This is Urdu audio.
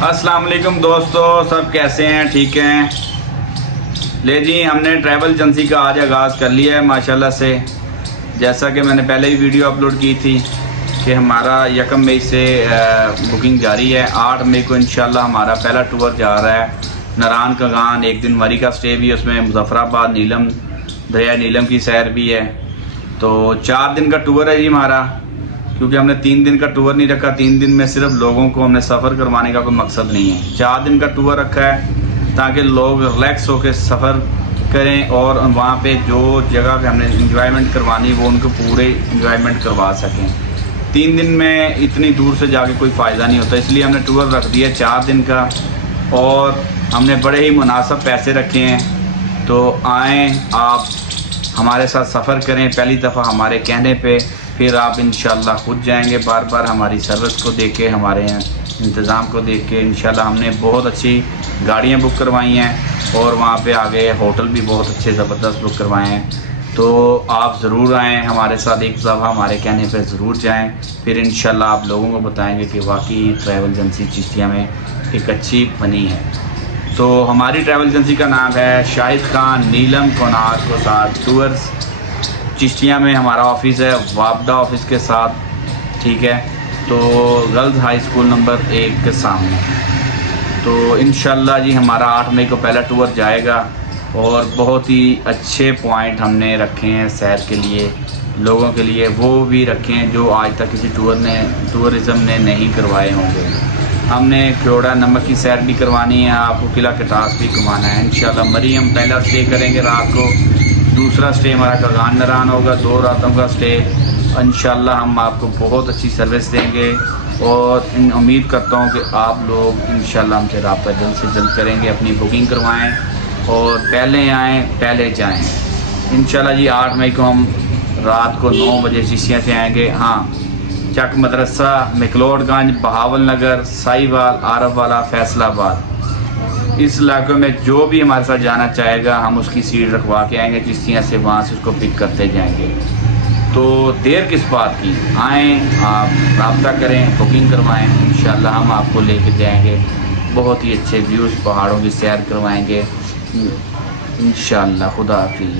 السلام علیکم دوستو، سب کیسے ہیں؟ ٹھیک ہیں؟ لے جی، ہم نے ٹریول ایجنسی کا آج آغاز کر لیا ہے ماشاءاللہ سے. جیسا کہ میں نے پہلے ہی ویڈیو اپلوڈ کی تھی کہ ہمارا 1 مئی سے بکنگ جاری ہے. 8 مئی کو انشاءاللہ ہمارا پہلا ٹور جا رہا ہے ناران کاغان. 1 دن مری کا سٹے بھی، اس میں مظفر آباد، نیلم، دریا نیلم کی سیر بھی ہے. تو 4 دن کا ٹور ہے جی ہمارا، کیونکہ ہم نے 3 دن کا ٹور نہیں رکھا. 3 دن میں صرف لوگوں کو ہم نے سفر کروانے کا کوئی مقصد نہیں ہے. 4 دن کا ٹور رکھا ہے تاکہ لوگ ریلیکس ہو کے سفر کریں اور وہاں پہ جو جگہ پہ ہم نے انجوائمنٹ کروانی وہ ان کو پورے انجوائمنٹ کروا سکیں. 3 دن میں اتنی دور سے جا کے کوئی فائدہ نہیں ہوتا، اس لیے ہم نے ٹور رکھ دیا 4 دن کا. اور ہم نے بڑے ہی مناسب پیسے رکھے ہیں. تو آئیں آپ ہمارے ساتھ سفر کریں پہلی دفعہ ہمارے کہنے پہ، پھر آپ انشاءاللہ خود جائیں گے بار بار. ہماری سروس کو دیکھ کے، ہمارے انتظام کو دیکھ کے انشاءاللہ ہم نے بہت اچھی گاڑیاں بک کروائی ہیں اور وہاں پہ آگے ہوٹل بھی بہت اچھے زبردست بک کروائے ہیں. تو آپ ضرور آئیں ہمارے ساتھ، ایک دفعہ ہمارے کہنے پہ ضرور جائیں. پھر انشاءاللہ آپ لوگوں کو بتائیں گے کہ واقعی ٹریول ایجنسی چشتیہ میں ایک اچھی بنی ہے. تو ہماری ٹریول ایجنسی کا نام ہے شاہد خان نیلم کونارک وسعت ٹورز. چشتیہ میں ہمارا آفس ہے وابڈا آفس کے ساتھ، ٹھیک ہے. تو گرلز ہائی اسکول نمبر 1 کے سامنے. تو انشاءاللہ جی ہمارا 8 مئی کو پہلا ٹور جائے گا اور بہت ہی اچھے پوائنٹ ہم نے رکھے ہیں سیر کے لیے، لوگوں کے لیے وہ بھی رکھے ہیں جو آج تک کسی ٹورزم نے نہیں کروائے ہوں گے. ہم نے کھیوڑا نمک کی سیر بھی کروانی ہے، آپ کو قلعہ کٹاس بھی گھمانا ہے. انشاءاللہ مری ہم پہلا سٹے کریں گے رات کو، دوسرا سٹے ہمارا کاغان ناران ہوگا، 2 راتوں کا سٹے. انشاءاللہ ہم آپ کو بہت اچھی سروس دیں گے اور امید کرتا ہوں کہ آپ لوگ انشاءاللہ ہم سے رابطہ جلد سے جلد کریں گے. اپنی بکنگ کروائیں اور پہلے آئیں پہلے جائیں. انشاءاللہ جی 8 مئی کو ہم رات کو 9 بجے چشتیہ سے آئیں گے. ہاں، چک مدرسہ، مکلوڈ گنج، بہاول نگر، سائیوال، عارف والا، فیصل آباد، اس علاقے میں جو بھی ہمارے ساتھ جانا چاہے گا ہم اس کی سیٹ رکھوا کے آئیں گے چشتیہ سے، وہاں سے اس کو پک کرتے جائیں گے. تو دیر کس بات کی، آئیں آپ رابطہ کریں، بکنگ کروائیں. انشاءاللہ ہم آپ کو لے کے جائیں گے، بہت ہی اچھے ویوز، پہاڑوں کی سیر کروائیں گے انشاءاللہ. خدا حافظ.